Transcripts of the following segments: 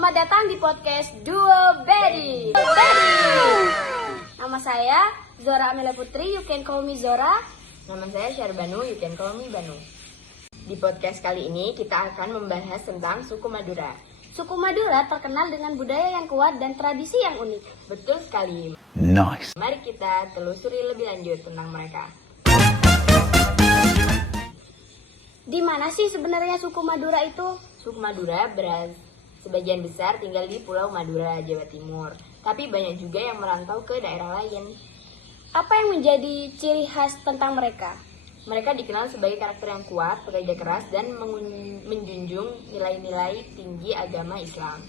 Selamat datang di podcast Duo Bedi. Nama saya Zora Amelia Putri, you can call me Zora. Nama saya Syarbanu, you can call me Banu. Di podcast kali ini kita akan membahas tentang suku Madura. Suku Madura terkenal dengan budaya yang kuat dan tradisi yang unik. Betul sekali. Nice. Mari kita telusuri lebih lanjut tentang mereka. Di mana sih sebenarnya suku Madura itu? Suku Madura sebagian besar tinggal di Pulau Madura, Jawa Timur. Tapi banyak juga yang merantau ke daerah lain. Apa yang menjadi ciri khas tentang mereka? Mereka dikenal sebagai karakter yang kuat, pekerja keras, dan menjunjung nilai-nilai tinggi agama Islam.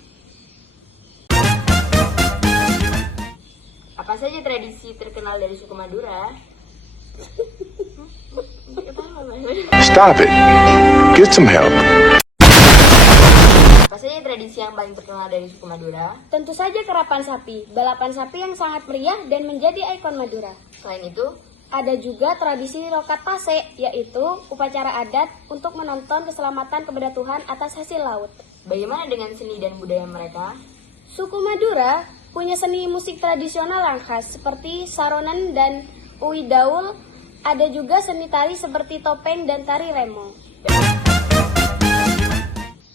Apa saja tradisi terkenal dari suku Madura? Stop it. Get some help. Apa saja tradisi yang paling terkenal dari suku Madura? Tentu saja kerapan sapi, balapan sapi yang sangat meriah dan menjadi ikon Madura. Selain itu, ada juga tradisi rokat pase, yaitu upacara adat untuk menonton keselamatan kepada Tuhan atas hasil laut. bagaimana dengan seni dan budaya mereka? Suku Madura punya seni musik tradisional yang khas seperti saronan dan uwi daul. Ada juga seni tari seperti topeng dan tari remo.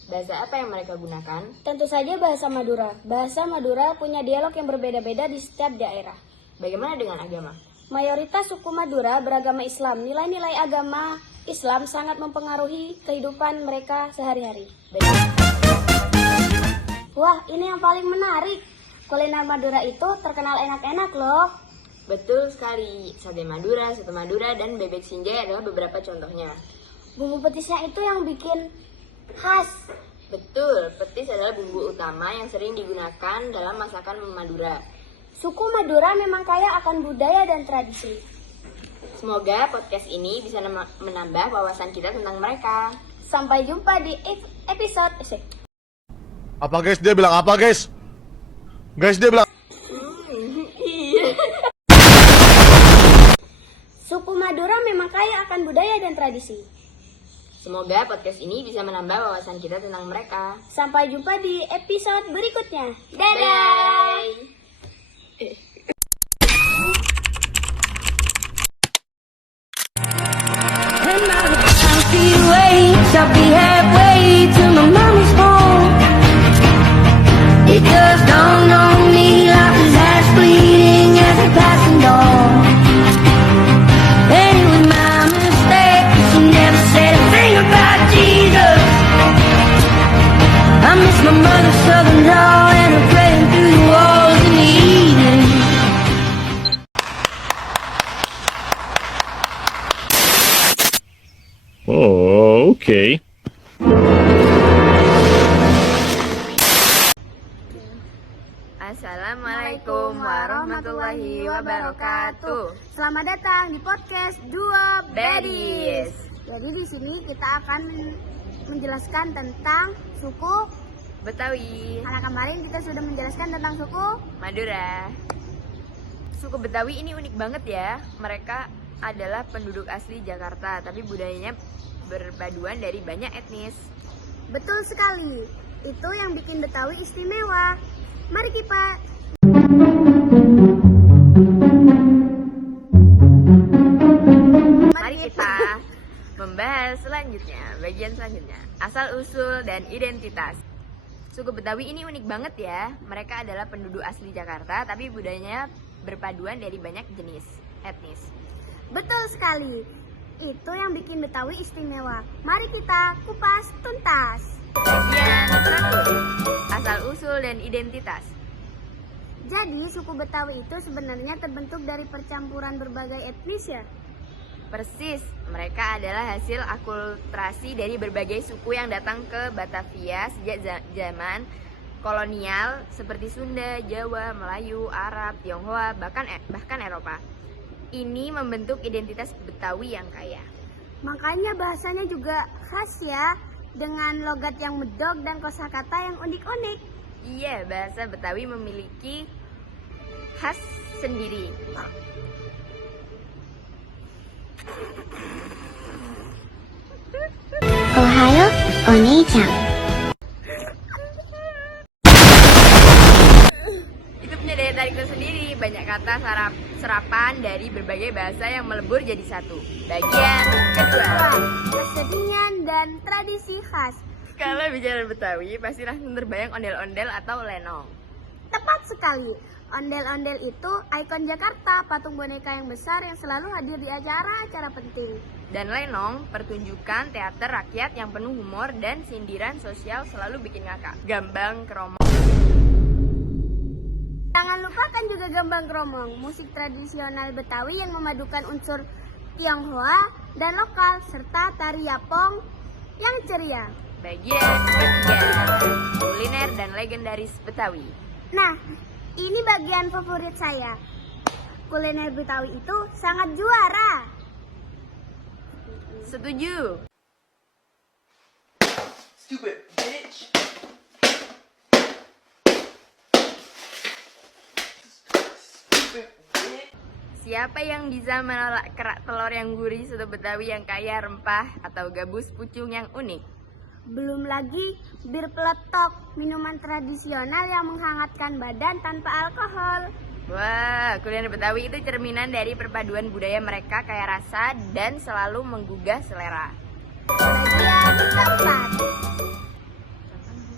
Bahasa apa yang mereka gunakan? Tentu saja bahasa Madura. Bahasa Madura punya dialog yang berbeda-beda di setiap daerah. Bagaimana dengan agama? Mayoritas suku Madura beragama Islam. Nilai-nilai agama Islam sangat mempengaruhi kehidupan mereka sehari-hari. Wah, ini yang paling menarik. Kuliner Madura itu terkenal enak-enak loh. Betul sekali, sate Madura, soto Madura, dan bebek sinjai adalah beberapa contohnya. Bumbu petisnya itu yang bikin khas. Betul, petis adalah bumbu utama yang sering digunakan dalam masakan Madura. Suku Madura memang kaya akan budaya dan tradisi. Semoga podcast ini bisa menambah wawasan kita tentang mereka. Sampai jumpa di episode. Apa guys? Dia bilang apa guys? Guys dia bilang Iya. Suku Madura memang kaya akan budaya dan tradisi. Semoga podcast ini bisa menambah wawasan kita tentang mereka. Sampai jumpa di episode berikutnya. Dadah! Bye! I'll be halfway to my mommy's home. It just dawned on me like his ass bleeding as a passing dawn. And it was my mistake, 'cause she never said a thing about Jesus. I miss my mother's southern drawl and her praying through the walls in the evening. oh, okay. Assalamualaikum warahmatullahi wabarakatuh. Selamat datang di podcast Duo Bedis. Jadi di sini kita akan menjelaskan tentang suku. Betawi, Karena kemarin kita sudah menjelaskan tentang suku. Madura. Suku Betawi ini unik banget ya. Mereka adalah penduduk asli Jakarta, tapi budayanya berpaduan dari banyak etnis. Betul sekali. Itu yang bikin Betawi istimewa. Mari kita membahas bagian selanjutnya, asal-usul dan identitas. Suku Betawi ini unik banget ya. Mereka adalah penduduk asli Jakarta, tapi budayanya berpaduan dari banyak jenis etnis. Betul sekali. Itu yang bikin Betawi istimewa. Mari kita kupas tuntas. Bagian 1, asal-usul dan identitas. Jadi suku Betawi itu sebenarnya terbentuk dari percampuran berbagai etnis ya. Persis, mereka adalah hasil akulturasi dari berbagai suku yang datang ke Batavia sejak zaman kolonial seperti Sunda, Jawa, Melayu, Arab, Tionghoa, bahkan Eropa. Ini membentuk identitas Betawi yang kaya. Makanya bahasanya juga khas ya, dengan logat yang medok dan kosakata yang unik-unik. Iya, bahasa Betawi memiliki khas sendiri. Ohayo, Oni-chan. kata serapan dari berbagai bahasa yang melebur jadi satu. Bagian kedua. Kesenian dan tradisi khas. Kalau bicara Betawi, pasti langsung terbayang ondel-ondel atau lenong. Tepat sekali. Ondel-ondel itu ikon Jakarta, patung boneka yang besar yang selalu hadir di acara-acara penting. Dan lenong, pertunjukan teater rakyat yang penuh humor dan sindiran sosial selalu bikin ngakak. Gambang Kromong. Jangan lupakan juga gambang kromong, musik tradisional Betawi yang memadukan unsur Tionghoa dan lokal, serta tari yapong yang ceria. Bagian ketiga, kuliner dan legendaris Betawi. Nah, ini bagian favorit saya. Kuliner Betawi itu sangat juara. Setuju. Stupid bitch. Stupid bitch. Siapa yang bisa menolak kerak telur yang gurih soto Betawi yang kaya rempah atau gabus pucung yang unik? Belum lagi bir peletok, minuman tradisional yang menghangatkan badan tanpa alkohol. Wah, kuliner Betawi itu cerminan dari perpaduan budaya mereka kaya rasa dan selalu menggugah selera. Bagian keempat,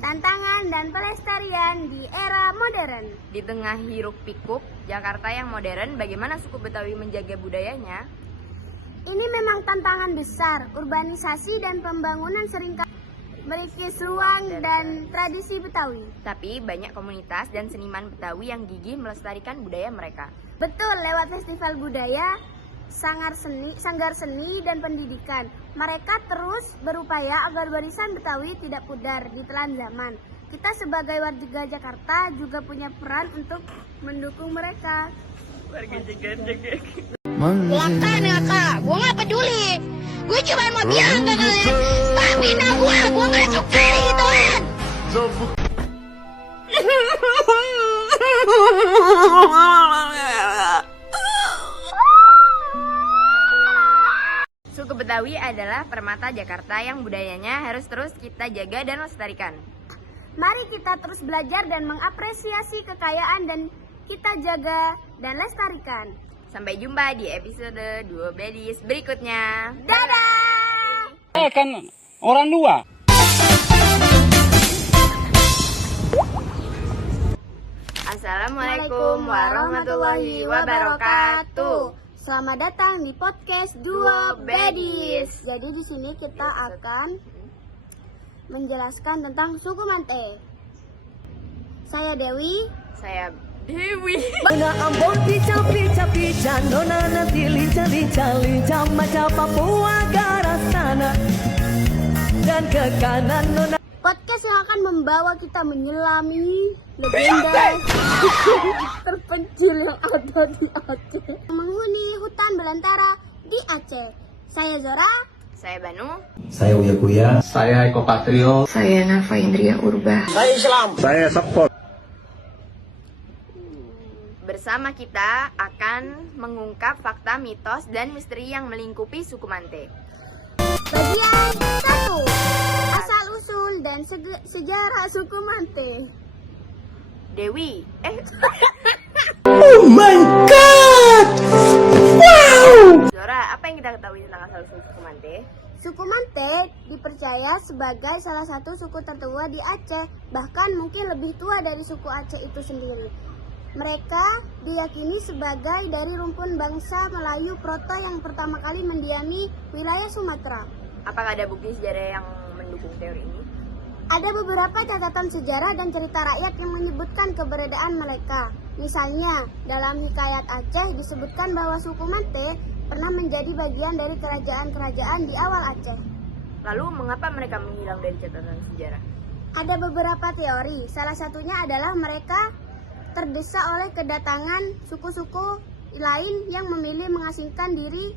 tantangan dan pelestarian di era modern. Di tengah hiruk pikuk Jakarta yang modern, bagaimana suku Betawi menjaga budayanya? Ini memang tantangan besar. Urbanisasi dan pembangunan seringkali merikis ruang dan tradisi Betawi. Tapi banyak komunitas dan seniman Betawi yang gigih melestarikan budaya mereka. Betul, lewat festival budaya, sanggar seni dan pendidikan. Mereka terus berupaya agar warisan Betawi tidak pudar ditelan zaman. Kita sebagai warga Jakarta juga punya peran untuk mendukung mereka. Warga Jakarta. Langkah kak, gue gak peduli. Gue cuma mau bilang ke kalian, stamina gue gak suka gituan. Suku Betawi adalah permata Jakarta yang budayanya harus terus kita jaga dan lestarikan. Mari kita terus belajar dan mengapresiasi kekayaan dan kita jaga dan lestarikan. Sampai jumpa di episode 2 Bedis berikutnya. Dadah! Kan orang dua. Assalamualaikum warahmatullahi wabarakatuh. Selamat datang di podcast Duo Bedis. Jadi di sini kita akan menjelaskan tentang suku Mante. Saya Dewi. Saya Dewi. Nona Ambon pica pica pica, nona nanti lica lica lica, macam Papua gara sana dan ke kanan nona. Podcast yang akan membawa kita menyelami legenda terpencil yang ada di Aceh, menghuni hutan belantara di Aceh. Saya Zora. Saya Banu. Saya Uya Kuya. Saya Eko Patrio. Saya Nafa Indria Urba. Saya support. Bersama kita akan mengungkap fakta, mitos, dan misteri yang melingkupi suku Mante. Bagian 1. Asal-usul dan sejarah suku Mante. Dewi. Oh my god! Wow! Zora, apa yang kita ketahui tentang asal-usul suku Mante? Suku Mante dipercaya sebagai salah satu suku tertua di Aceh, bahkan mungkin lebih tua dari suku Aceh itu sendiri. Mereka diyakini sebagai dari rumpun bangsa Melayu Proto yang pertama kali mendiami wilayah Sumatera. Apakah ada bukti sejarah yang mendukung teori ini? Ada beberapa catatan sejarah dan cerita rakyat yang menyebutkan keberadaan mereka. Misalnya, dalam Hikayat Aceh disebutkan bahwa suku Mante pernah menjadi bagian dari kerajaan-kerajaan di awal Aceh. Lalu, mengapa mereka menghilang dari catatan sejarah? Ada beberapa teori, salah satunya adalah mereka terdesak oleh kedatangan suku-suku lain yang memilih mengasingkan diri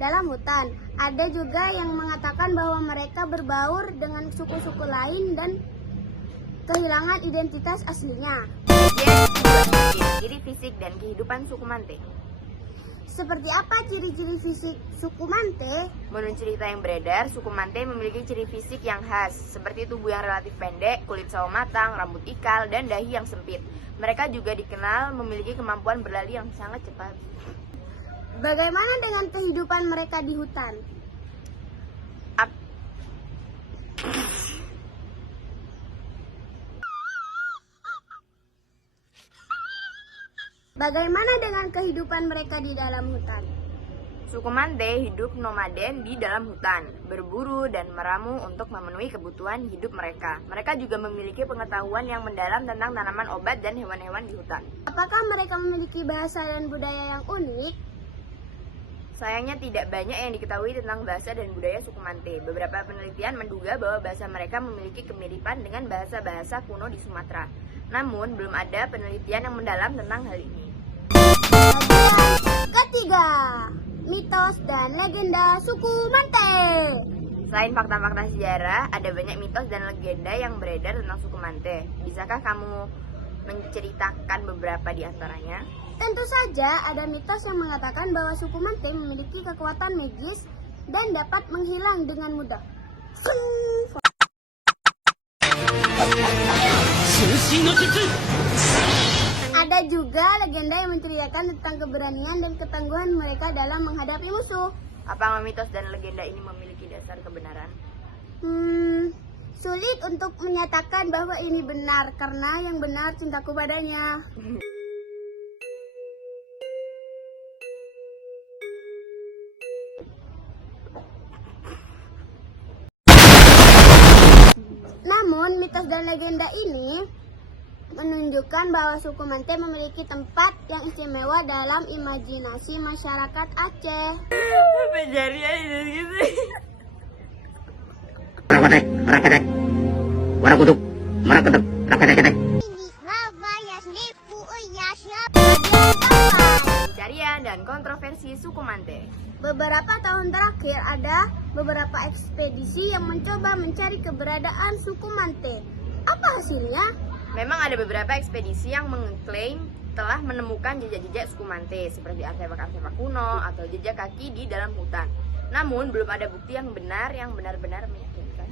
dalam hutan. Ada juga yang mengatakan bahwa mereka berbaur dengan suku-suku lain dan kehilangan identitas aslinya. Ciri fisik dan kehidupan suku Mante. Seperti apa ciri-ciri fisik suku Mante? Menurut cerita yang beredar, suku Mante memiliki ciri fisik yang khas, seperti tubuh yang relatif pendek, kulit sawo matang, rambut ikal, dan dahi yang sempit. Mereka juga dikenal memiliki kemampuan berlari yang sangat cepat. Bagaimana dengan kehidupan mereka di hutan? Bagaimana dengan kehidupan mereka di dalam hutan? Suku Mante hidup nomaden di dalam hutan, berburu dan meramu untuk memenuhi kebutuhan hidup mereka. Mereka juga memiliki pengetahuan yang mendalam tentang tanaman obat dan hewan-hewan di hutan. Apakah mereka memiliki bahasa dan budaya yang unik? Sayangnya tidak banyak yang diketahui tentang bahasa dan budaya suku Mante. Beberapa penelitian menduga bahwa bahasa mereka memiliki kemiripan dengan bahasa-bahasa kuno di Sumatera. Namun, belum ada penelitian yang mendalam tentang hal ini. Ketiga, mitos dan legenda suku Mante. Selain fakta-fakta sejarah, ada banyak mitos dan legenda yang beredar tentang suku Mante. Bisakah kamu menceritakan beberapa di antaranya? Tentu saja ada mitos yang mengatakan bahwa suku Mante memiliki kekuatan magis dan dapat menghilang dengan mudah. Ada juga legenda yang menceritakan tentang keberanian dan ketangguhan mereka dalam menghadapi musuh. Apakah mitos dan legenda ini memiliki dasar kebenaran? Sulit untuk menyatakan bahwa ini benar karena yang benar cintaku padanya. Namun, mitos dan legenda ini menunjukkan bahwa suku Mante memiliki tempat yang istimewa dalam imajinasi masyarakat Aceh. Pencarian gitu. Pencarian dan kontroversi suku Mante. Beberapa tahun terakhir ada beberapa ekspedisi yang mencoba mencari keberadaan suku Mante. Apa hasilnya? Memang ada beberapa ekspedisi yang mengklaim telah menemukan jejak-jejak suku Mante seperti artefak-artefak kuno atau jejak kaki di dalam hutan. Namun belum ada bukti yang benar-benar meyakinkan.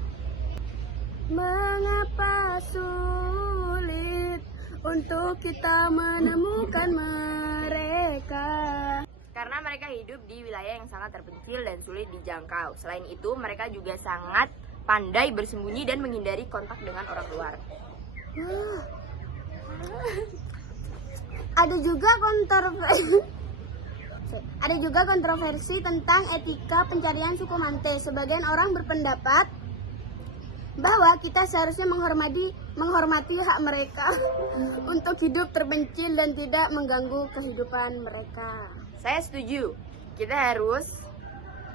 Mengapa sulit untuk kita menemukan mereka? Karena mereka hidup di wilayah yang sangat terpencil dan sulit dijangkau. Selain itu, mereka juga sangat pandai bersembunyi dan menghindari kontak dengan orang luar. Ada juga kontroversi tentang etika pencarian suku Mante. Sebagian orang berpendapat bahwa kita seharusnya menghormati hak mereka untuk hidup terpencil dan tidak mengganggu kehidupan mereka. Saya setuju. Kita harus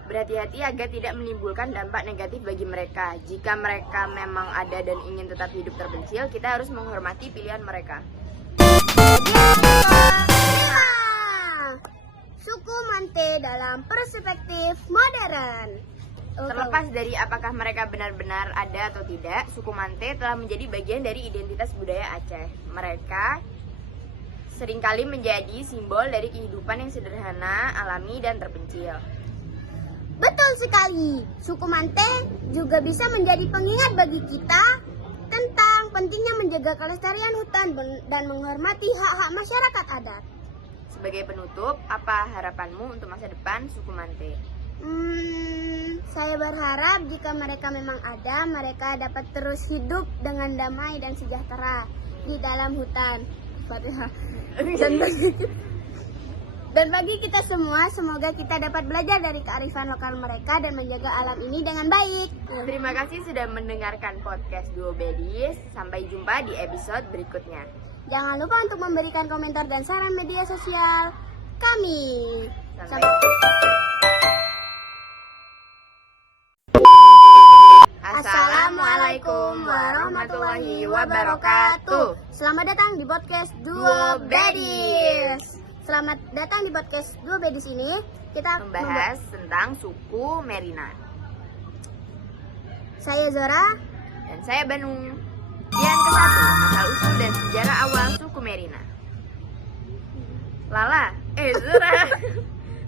berhati-hati agar tidak menimbulkan dampak negatif bagi mereka. Jika mereka memang ada dan ingin tetap hidup terpencil, kita harus menghormati pilihan mereka. Suku Mante dalam perspektif modern. Terlepas dari apakah mereka benar-benar ada atau tidak, suku Mante telah menjadi bagian dari identitas budaya Aceh. Mereka seringkali menjadi simbol dari kehidupan yang sederhana, alami, dan terpencil. Betul sekali, suku Mante juga bisa menjadi pengingat bagi kita tentang pentingnya menjaga kelestarian hutan dan menghormati hak-hak masyarakat adat. Sebagai penutup, apa harapanmu untuk masa depan suku Mante? Saya berharap jika mereka memang ada, mereka dapat terus hidup dengan damai dan sejahtera di dalam hutan. Fatihah. Dan bagi kita semua, semoga kita dapat belajar dari kearifan lokal mereka dan menjaga alam ini dengan baik. Terima kasih sudah mendengarkan podcast Duo Bedis. Sampai jumpa di episode berikutnya. Jangan lupa untuk memberikan komentar dan saran media sosial kami. Assalamualaikum warahmatullahi wabarakatuh. Selamat datang di podcast Duo Bedis. Selamat datang di podcast Duo Bedis ini. Kita Membahas tentang suku Merina. Saya Zora. Dan saya Banung. Yang ke-1, asal-usul dan sejarah awal suku Merina. Lala, Zora.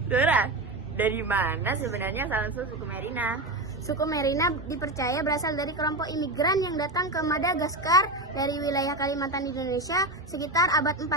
Dora, dari mana sebenarnya asal-usul suku Merina? Suku Merina dipercaya berasal dari kelompok imigran yang datang ke Madagaskar dari wilayah Kalimantan Indonesia sekitar abad 14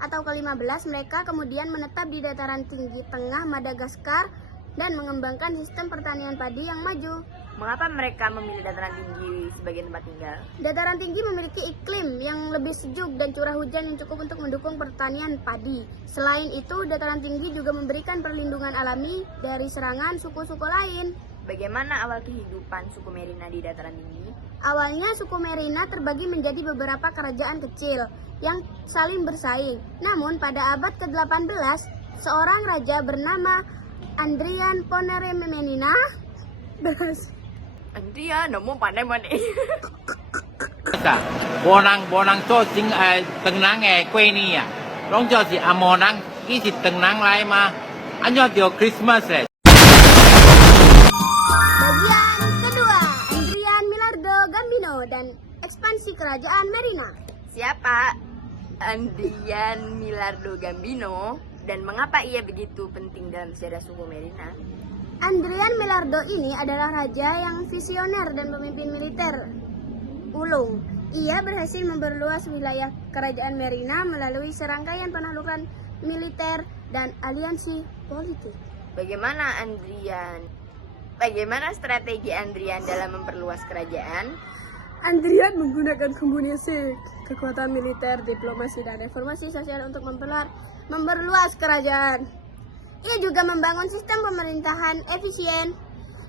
atau ke-15. Mereka kemudian menetap di dataran tinggi tengah Madagaskar dan mengembangkan sistem pertanian padi yang maju. Mengapa mereka memilih dataran tinggi sebagai tempat tinggal? Dataran tinggi memiliki iklim yang lebih sejuk dan curah hujan yang cukup untuk mendukung pertanian padi. Selain itu, dataran tinggi juga memberikan perlindungan alami dari serangan suku-suku lain. Bagaimana awal kehidupan suku Merina di dataran tinggi? Awalnya suku Merina terbagi menjadi beberapa kerajaan kecil yang saling bersaing. Namun pada abad ke-18, seorang raja bernama Andrian Poneremenina Andrian, nomo pandai-pandai. bonang to sing tenang kue ni ya. Long jo si amonang isi tenang lai ma. Anyo dio Christmas Bagian kedua, Andrian Milardo Gambino dan ekspansi kerajaan Merina. Siapa Andrian Milardo Gambino dan mengapa ia begitu penting dalam sejarah suku Merina? Andrian Milardo ini adalah raja yang visioner dan pemimpin militer ulung. Ia berhasil memperluas wilayah kerajaan Merina melalui serangkaian penaklukan militer dan aliansi politik. Bagaimana strategi Andrian dalam memperluas kerajaan? Andrian menggunakan kombinasi kekuatan militer, diplomasi, dan reformasi sosial untuk memperluas kerajaan. Ia juga membangun sistem pemerintahan efisien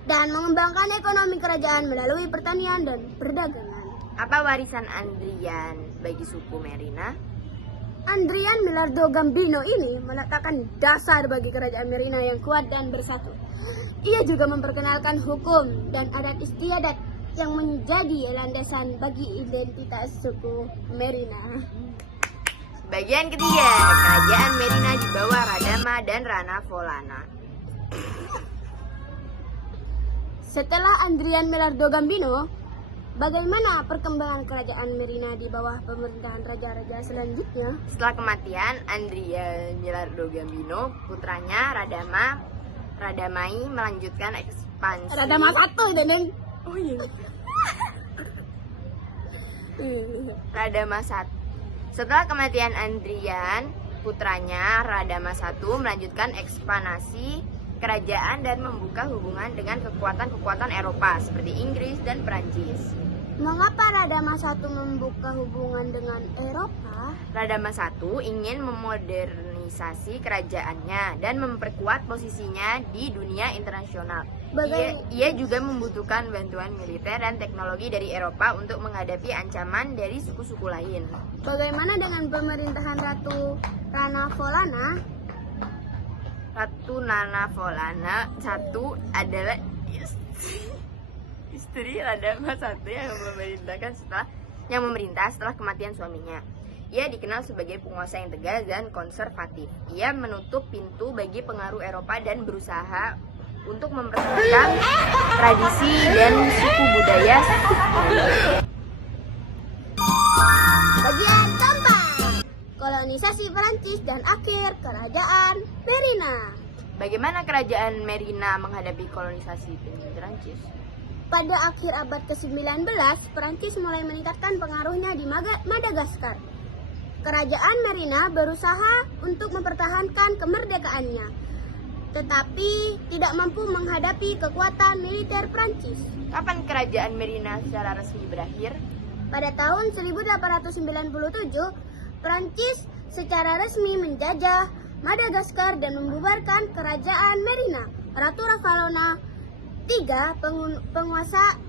dan mengembangkan ekonomi kerajaan melalui pertanian dan perdagangan. Apa warisan Andrian bagi suku Merina? Andrian Milardo Gambino ini meletakkan dasar bagi kerajaan Merina yang kuat dan bersatu. Ia juga memperkenalkan hukum dan adat istiadat yang menjadi landasan bagi identitas suku Merina. Bagian ketiga, kerajaan Merina di bawah Radama dan Rana Volana. Setelah Andrian Milardo Gambino, bagaimana perkembangan kerajaan Merina di bawah pemerintahan raja-raja selanjutnya? Setelah kematian Andrian Milardo Gambino, putranya Radamai melanjutkan ekspansi. Radama satu, Deneng. Oh iya. Radama I. Setelah kematian Andrian, putranya Radama I melanjutkan ekspansi kerajaan dan membuka hubungan dengan kekuatan-kekuatan Eropa seperti Inggris dan Perancis. Mengapa Radama I membuka hubungan dengan Eropa? Radama I ingin memodernisasi kerajaannya dan memperkuat posisinya di dunia internasional. Ia juga membutuhkan bantuan militer dan teknologi dari Eropa untuk menghadapi ancaman dari suku-suku lain. Bagaimana dengan pemerintahan Ratu Rana Volana? Ratu Nana Volana I adalah istri Radama I yang memerintah setelah kematian suaminya. Ia dikenal sebagai penguasa yang tegas dan konservatif. Ia menutup pintu bagi pengaruh Eropa dan berusaha untuk mempertahankan tradisi dan suku budaya. Bagian keempat, kolonisasi Perancis dan akhir kerajaan Merina. Bagaimana kerajaan Merina menghadapi kolonisasi Perancis? Pada akhir abad ke-19, Perancis mulai meningkatkan pengaruhnya di Madagaskar. Kerajaan Merina berusaha untuk mempertahankan kemerdekaannya, tetapi tidak mampu menghadapi kekuatan militer Perancis. Kapan kerajaan Merina secara resmi berakhir? Pada tahun 1897, Perancis secara resmi menjajah Madagaskar dan membubarkan kerajaan Merina. Ratu Ravalona III,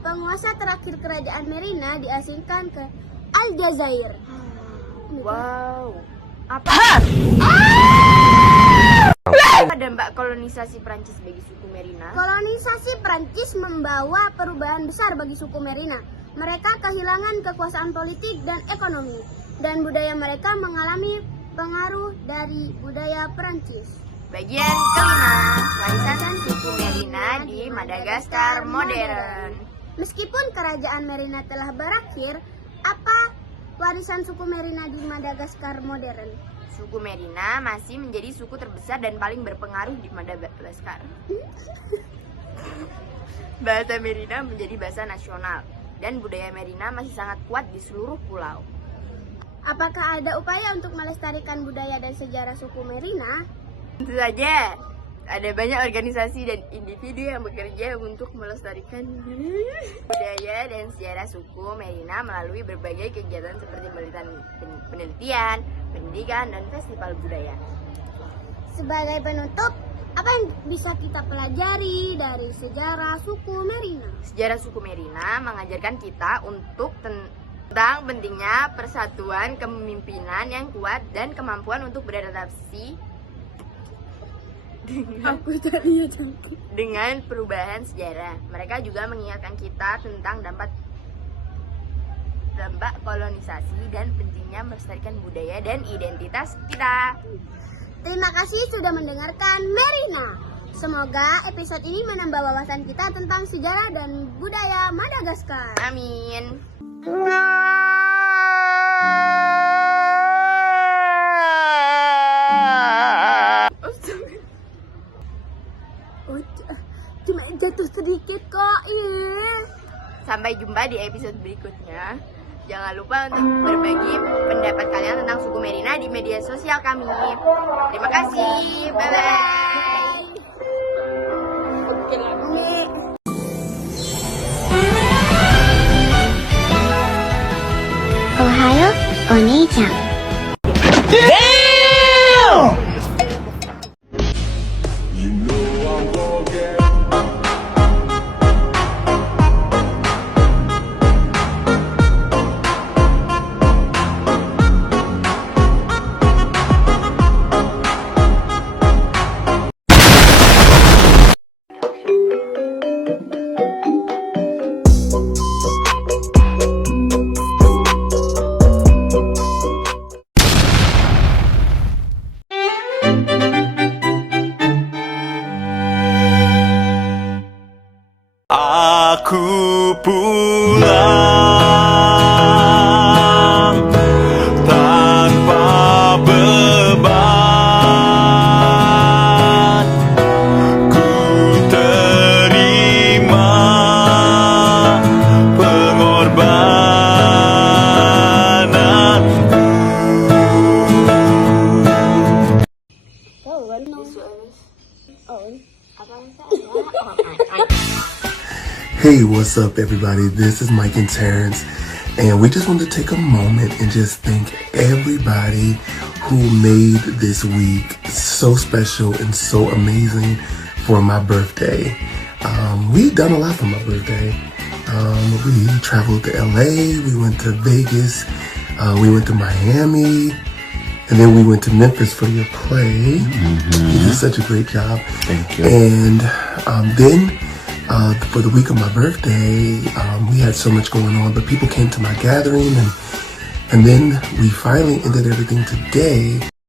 penguasa terakhir kerajaan Merina, diasingkan ke Aljazair. Wow. Apa dampak kolonisasi Perancis bagi suku Merina? Kolonisasi Perancis membawa perubahan besar bagi suku Merina. Mereka kehilangan kekuasaan politik dan ekonomi, dan budaya mereka mengalami pengaruh dari budaya Perancis. Bagian kelima, warisan suku Merina di Madagaskar modern. Meskipun kerajaan Merina telah berakhir, apa warisan suku Merina di Madagaskar modern? Suku Merina masih menjadi suku terbesar dan paling berpengaruh di Madagaskar. Bahasa Merina menjadi bahasa nasional dan budaya Merina masih sangat kuat di seluruh pulau. Apakah ada upaya untuk melestarikan budaya dan sejarah suku Merina? Tentu saja, ada banyak organisasi dan individu yang bekerja untuk melestarikan budaya dan sejarah suku Merina melalui berbagai kegiatan seperti penelitian, pendidikan, dan festival budaya. Sebagai penutup, apa yang bisa kita pelajari dari sejarah suku Merina? Sejarah suku Merina mengajarkan kita untuk tentang pentingnya persatuan, kepemimpinan yang kuat, dan kemampuan untuk beradaptasi dengan perubahan sejarah. Mereka juga mengingatkan kita tentang dampak kolonisasi dan pentingnya melestarikan budaya dan identitas kita. Terima kasih sudah mendengarkan Merina. Semoga episode ini menambah wawasan kita tentang sejarah dan budaya Madagaskar. Amin. Cuma jatuh sedikit kok. Sampai jumpa di episode berikutnya. Jangan lupa untuk berbagi pendapat kalian tentang suku Merina di media sosial kami. Terima kasih. Bye-bye. Ohayo, Oni-chan. Aku pulang tanpa beban. Ku terima pengorbananku. Hey, what's up everybody? This is Mike and Terrence, and we just want to take a moment and just thank everybody who made this week so special and so amazing for my birthday. We've done a lot for my birthday. We traveled to LA, we went to Vegas, we went to Miami, and then we went to Memphis for your play. You did such a great job. Thank you. And then for the week of my birthday, we had so much going on, but people came to my gathering, and then we finally ended everything today.